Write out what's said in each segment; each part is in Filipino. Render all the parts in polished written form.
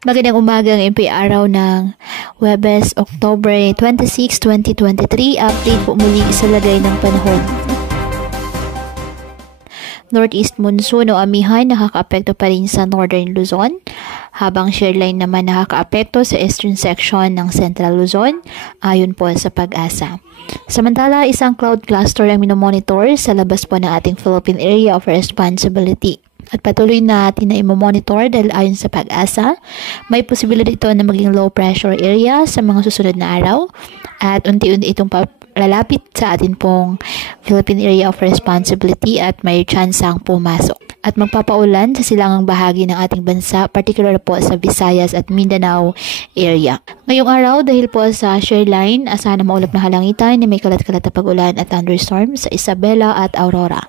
Magandang umaga ng araw ng Huwebes, October 26, 2023. Update po muli sa lagay ng panahon. Northeast monsoon o amihan nakakaapekto pa rin sa Northern Luzon, habang shoreline naman nakakaapekto sa eastern section ng Central Luzon, ayon po sa Pag-asa. Samantala, isang cloud cluster ang minomonitor sa labas po ng ating Philippine Area of Responsibility. At patuloy natin na i-monitor dahil ayon sa Pag-asa, may posibilidad ito na maging low pressure area sa mga susunod na araw at unti-unti itong lalapit sa atin pong Philippine Area of Responsibility at may tsansang pumasok. At magpapaulan sa silangang bahagi ng ating bansa, particular po sa Visayas at Mindanao area. Ngayong araw, dahil po sa shoreline, asahan na maulap na halangitan na may kalat-kalat na pag-ulan at thunderstorms sa Isabela at Aurora.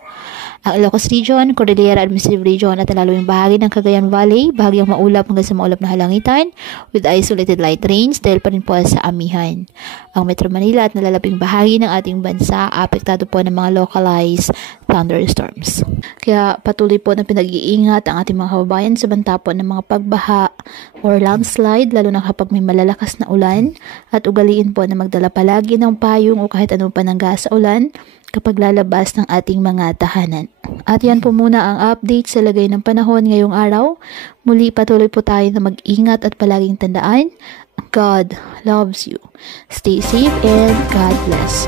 Ang Ilocos Region, Cordillera Administrative Region at laluing bahagi ng Cagayan Valley, bahagyang maulap hanggang sa maulap na halangitan with isolated light rains dahil pa rin po sa amihan. Ang Metro Manila at nalalabing bahagi ng ating bansa, apektado po ng mga localized thunderstorms. Kaya patuloy po na pinag-iingat ang ating mga kababayan sa banta po ng mga pagbaha or landslide, lalo na kapag may malalakas na ulan, at ugaliin po na magdala palagi ng payong o kahit anong panangga sa ulan kapag lalabas ng ating mga tahanan. At yan po muna ang update sa lagay ng panahon ngayong araw. Muli patuloy po tayo na mag-ingat at palaging tandaan, God loves you. Stay safe and God bless.